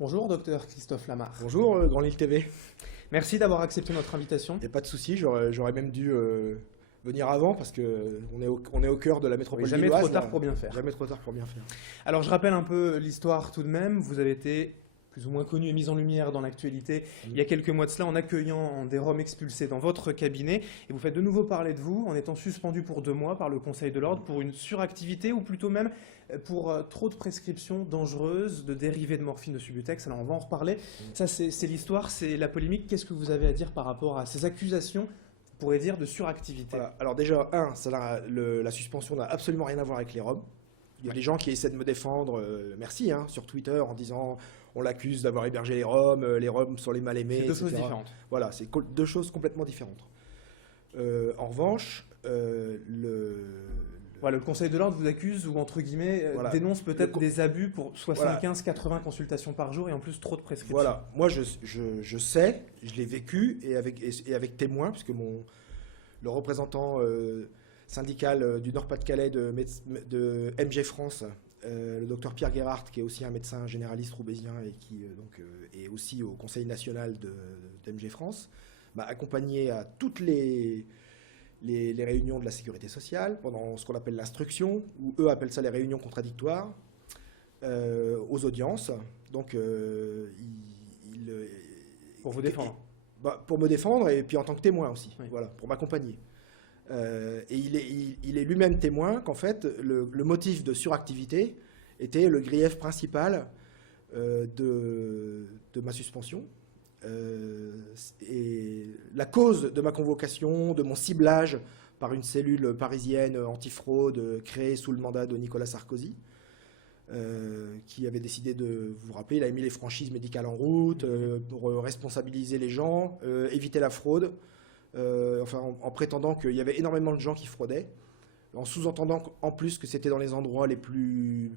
Bonjour, docteur Christophe Lamarre. Bonjour, Grand Lille TV. Merci d'avoir accepté notre invitation. Il n'y a pas de souci, j'aurais même dû venir avant parce qu'on est au cœur de la métropole Oui, jamais lilloise, trop tard là. pour bien faire. Jamais trop tard pour bien faire. Alors, je rappelle un peu l'histoire tout de même. Vous avez été plus ou moins connu et mis en lumière dans l'actualité il y a quelques mois de cela en accueillant des Roms expulsés dans votre cabinet. Et vous faites de nouveau parler de vous en étant suspendu pour 2 mois par le Conseil de l'Ordre pour une suractivité ou plutôt même pour trop de prescriptions dangereuses de dérivés de morphine de Subutex. Alors on va en reparler. Ça c'est l'histoire, c'est la polémique. Qu'est-ce que vous avez à dire par rapport à ces accusations, on pourrait dire, de suractivité? Voilà. Alors déjà, la suspension n'a absolument rien à voir avec les Roms. Il y a des gens qui essaient de me défendre, merci, sur Twitter, en disant on l'accuse d'avoir hébergé les Roms sont les mal-aimés, C'est deux etc. choses différentes. Voilà, c'est deux choses complètement différentes. En revanche, Voilà, le Conseil de l'Ordre vous accuse ou, entre guillemets, Voilà. dénonce peut-être Le des abus pour 75-80 consultations par jour et en plus trop de prescriptions. Voilà, moi je sais, je l'ai vécu et avec témoins, puisque le représentant syndical du Nord-Pas-de-Calais de MG France, le docteur Pierre Guérard, qui est aussi un médecin généraliste roubaisien et qui est aussi au Conseil national de MG France, m'a accompagné à toutes les réunions de la sécurité sociale, pendant ce qu'on appelle l'instruction, ou eux appellent ça les réunions contradictoires, aux audiences. Donc, Pour vous défendre. pour me défendre et puis en tant que témoin aussi, Oui. voilà, pour m'accompagner. Et il est lui-même témoin qu'en fait, le motif de suractivité était le grief principal de ma suspension. Et la cause de ma convocation, de mon ciblage par une cellule parisienne antifraude créée sous le mandat de Nicolas Sarkozy, qui avait décidé de, vous vous rappelez, il avait mis les franchises médicales en route pour responsabiliser les gens, éviter la fraude, en prétendant qu'il y avait énormément de gens qui fraudaient, en sous-entendant en plus que c'était dans les endroits les plus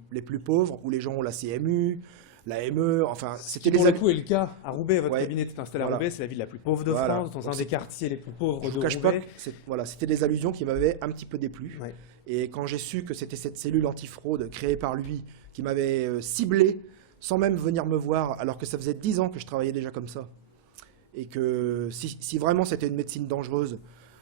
pauvres, où les gens ont la CMU, la ME, enfin, c'était Pour des le coup est le cas à Roubaix. Votre Ouais. cabinet est installé à Voilà. Roubaix, c'est la ville la plus pauvre de Voilà. France, dans Donc un des quartiers les plus pauvres Je de ne vous cache pas Roubaix. que c'était des allusions qui m'avaient un petit peu déplu. Ouais. Et quand j'ai su que c'était cette cellule antifraude créée par lui qui m'avait ciblé sans même venir me voir, alors que ça faisait 10 ans que je travaillais déjà comme ça, et que si vraiment c'était une médecine dangereuse,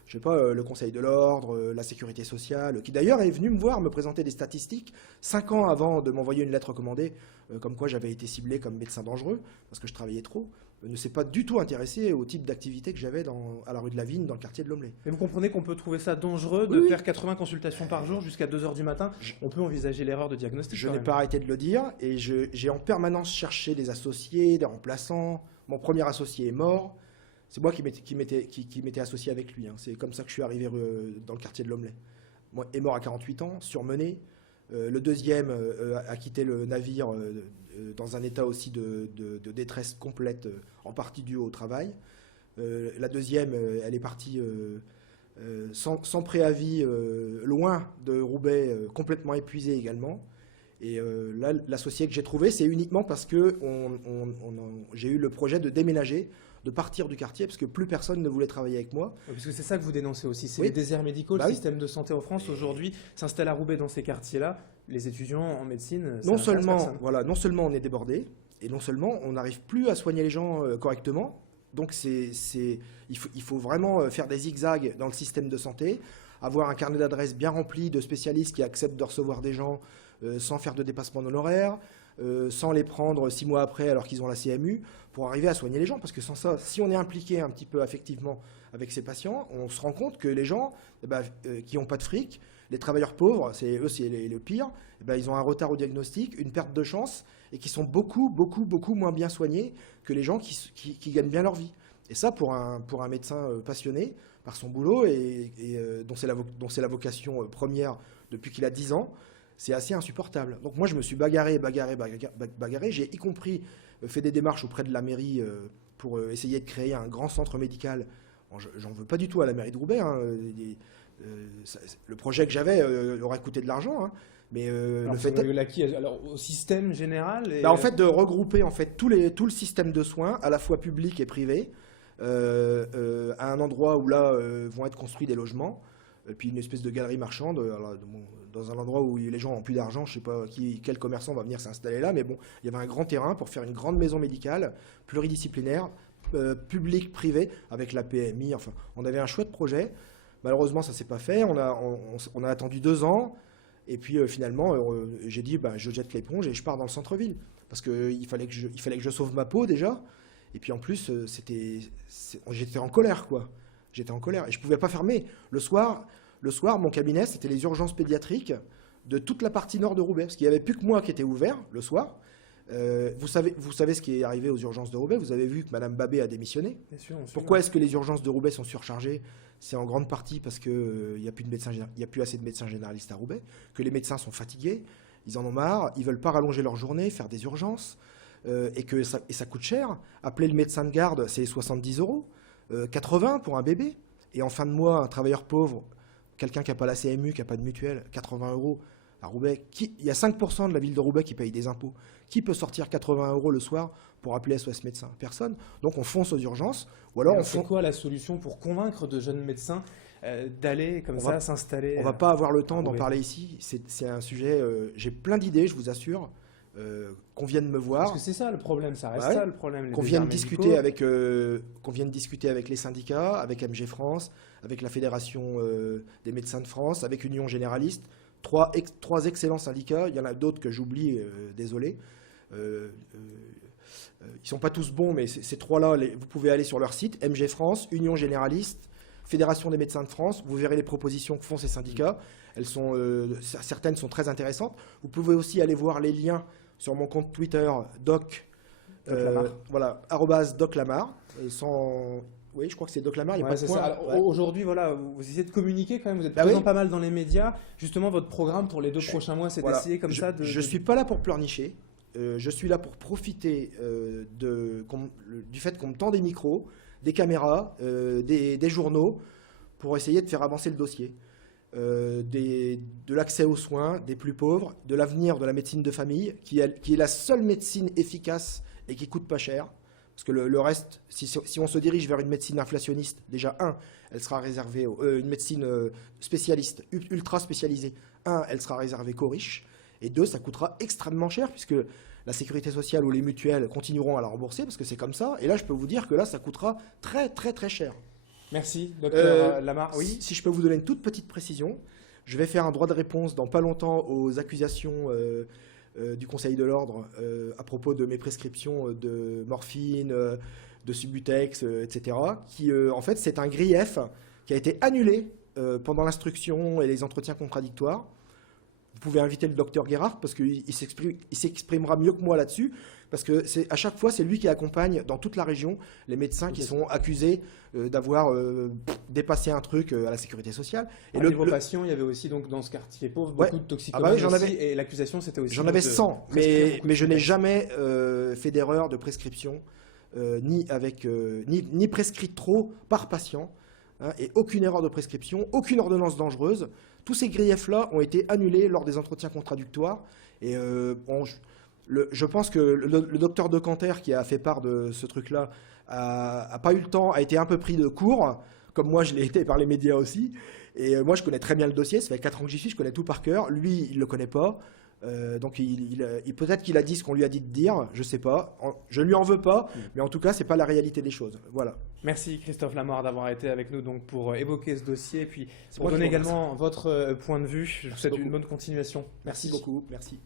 je sais pas, le Conseil de l'Ordre, la Sécurité sociale, qui d'ailleurs est venu me voir, me présenter des statistiques 5 ans avant de m'envoyer une lettre recommandée, comme quoi j'avais été ciblé comme médecin dangereux, parce que je travaillais trop, ne s'est pas du tout intéressé au type d'activité que j'avais à la rue de la Vigne, dans le quartier de L'Omelay. Mais vous comprenez qu'on peut trouver ça dangereux de Oui, oui. faire 80 consultations par jour jusqu'à 2 h du matin. On peut envisager l'erreur de diagnostic. Je quand n'ai même. pas arrêté de le dire, et j'ai en permanence cherché des associés, des remplaçants. Mon premier associé est mort. C'est moi qui m'étais associé avec lui. C'est comme ça que je suis arrivé dans le quartier de L'Omelay. Moi, est mort à 48 ans, surmené. Le deuxième a quitté le navire dans un état aussi de détresse complète, en partie due au travail. La deuxième, elle est partie sans préavis, loin de Roubaix, complètement épuisée également. Et là, l'associé que j'ai trouvé, c'est uniquement parce que j'ai eu le projet de déménager, de partir du quartier, parce que plus personne ne voulait travailler avec moi. Oui, parce que c'est ça que vous dénoncez aussi, c'est Oui. les déserts médicaux. Bah Le oui. système de santé en France aujourd'hui s'installe à Roubaix dans ces quartiers-là. Les étudiants en médecine, ça Non n'intéresse seulement, personne. voilà, non seulement on est débordé, et non seulement on n'arrive plus à soigner les gens correctement. Donc il faut vraiment faire des zigzags dans le système de santé, avoir un carnet d'adresses bien rempli de spécialistes qui acceptent de recevoir des gens sans faire de dépassement d'honoraires, sans les prendre 6 mois après alors qu'ils ont la CMU, pour arriver à soigner les gens. Parce que sans ça, si on est impliqué un petit peu affectivement avec ces patients, on se rend compte que les gens qui n'ont pas de fric, les travailleurs pauvres, c'est le pire, ils ont un retard au diagnostic, une perte de chance, et qui sont beaucoup moins bien soignés que les gens qui gagnent bien leur vie. Et ça, pour un médecin passionné par son boulot, et dont c'est la vocation première depuis qu'il a 10 ans, c'est assez insupportable. Donc moi, je me suis bagarré. J'ai y compris fait des démarches auprès de la mairie pour essayer de créer un grand centre médical. Bon, j'en veux pas du tout à la mairie de Roubaix. Le projet que j'avais aurait coûté de l'argent. Mais Alors, le fait vous avez acquis alors, au système général et... en fait, de regrouper tout le système de soins, à la fois public et privé, à un endroit où là vont être construits des logements, et puis une espèce de galerie marchande, dans un endroit où les gens n'ont plus d'argent, je ne sais pas quel commerçant va venir s'installer là, mais bon, il y avait un grand terrain pour faire une grande maison médicale, pluridisciplinaire, public, privé, avec la PMI, enfin, on avait un chouette projet. Malheureusement, ça ne s'est pas fait, on a attendu 2 ans, et puis finalement, j'ai dit, je jette l'éponge et je pars dans le centre-ville, parce qu'il fallait que je sauve ma peau déjà, et puis en plus, j'étais en colère, quoi. J'étais en colère et je ne pouvais pas fermer. Le soir, mon cabinet, c'était les urgences pédiatriques de toute la partie nord de Roubaix, parce qu'il n'y avait plus que moi qui était ouvert le soir. Vous savez ce qui est arrivé aux urgences de Roubaix. Vous avez vu que Madame Babet a démissionné. Bien sûr, Pourquoi est-ce que les urgences de Roubaix sont surchargées? C'est en grande partie parce qu'il n'y a plus assez de médecins généralistes à Roubaix, que les médecins sont fatigués, ils en ont marre, ils ne veulent pas rallonger leur journée, faire des urgences, et ça coûte cher. Appeler le médecin de garde, c'est 70 €. 80 pour un bébé, et en fin de mois, un travailleur pauvre, quelqu'un qui n'a pas la CMU, qui n'a pas de mutuelle, 80 € à Roubaix. Il y a 5% de la ville de Roubaix qui paye des impôts. Qui peut sortir 80 € le soir pour appeler SOS médecin? Personne. Donc on fonce aux urgences. Ou alors c'est quoi la solution pour convaincre de jeunes médecins d'aller comme ça s'installer? On ne va pas avoir le temps d'en parler ici. C'est un sujet, j'ai plein d'idées, je vous assure. Qu'on vienne me voir. Parce que c'est ça le problème, ça reste ça le problème. Qu'on vienne discuter avec les syndicats, avec MG France, avec la Fédération des médecins de France, avec Union Généraliste. Trois excellents syndicats. Il y en a d'autres que j'oublie, désolé. Ils ne sont pas tous bons, mais ces trois-là, vous pouvez aller sur leur site, MG France, Union Généraliste, Fédération des médecins de France. Vous verrez les propositions que font ces syndicats. Certaines sont très intéressantes. Vous pouvez aussi aller voir les liens sur mon compte Twitter, @doclamar. Oui, je crois que c'est Doclamar, il n'y a pas de point. Aujourd'hui, voilà, vous essayez de communiquer quand même, vous êtes présent pas mal dans les médias. Justement, votre programme pour les 2 prochains mois, c'est d'essayer comme ça de... Je ne suis pas là pour pleurnicher, je suis là pour profiter du fait qu'on me tend des micros, des caméras, des journaux, pour essayer de faire avancer le dossier. De l'accès aux soins des plus pauvres, de l'avenir de la médecine de famille, qui est la seule médecine efficace et qui coûte pas cher. Parce que le reste, si on se dirige vers une médecine inflationniste, déjà, elle sera réservée une médecine spécialiste, ultra spécialisée. Elle sera réservée qu'aux riches. Et 2, ça coûtera extrêmement cher, puisque la sécurité sociale ou les mutuelles continueront à la rembourser, parce que c'est comme ça. Et là, je peux vous dire que là, ça coûtera très, très, très cher. Merci, docteur Lamar. Oui. Si je peux vous donner une toute petite précision, je vais faire un droit de réponse dans pas longtemps aux accusations du Conseil de l'Ordre à propos de mes prescriptions de morphine, de Subutex, etc. Qui, en fait, c'est un grief qui a été annulé pendant l'instruction et les entretiens contradictoires. Vous pouvez inviter le docteur Guérard parce qu'il s'exprimera mieux que moi là-dessus. Parce que à chaque fois, c'est lui qui accompagne dans toute la région les médecins qui sont accusés d'avoir dépassé un truc à la sécurité sociale. Et vos patients, il y avait aussi donc, dans ce quartier pauvre beaucoup de toxicomanes et l'accusation c'était aussi... J'en avais 100, mais je n'ai jamais fait d'erreur de prescription, ni prescrit trop par patient, et aucune erreur de prescription, aucune ordonnance dangereuse. Tous ces griefs-là ont été annulés lors des entretiens contradictoires. Et je pense que le docteur de Canter, qui a fait part de ce truc-là, a pas eu le temps, a été un peu pris de court, comme moi je l'ai été par les médias aussi. Et moi je connais très bien le dossier, ça fait 4 ans que j'y suis, je connais tout par cœur. Lui, il ne le connaît pas. Donc peut-être qu'il a dit ce qu'on lui a dit de dire, je ne sais pas. Je ne lui en veux pas, mais en tout cas, ce n'est pas la réalité des choses. Voilà. Merci Christophe Lamar d'avoir été avec nous donc, pour évoquer ce dossier et puis pour donner également votre point de vue. Je vous souhaite une bonne continuation. Merci beaucoup. Merci.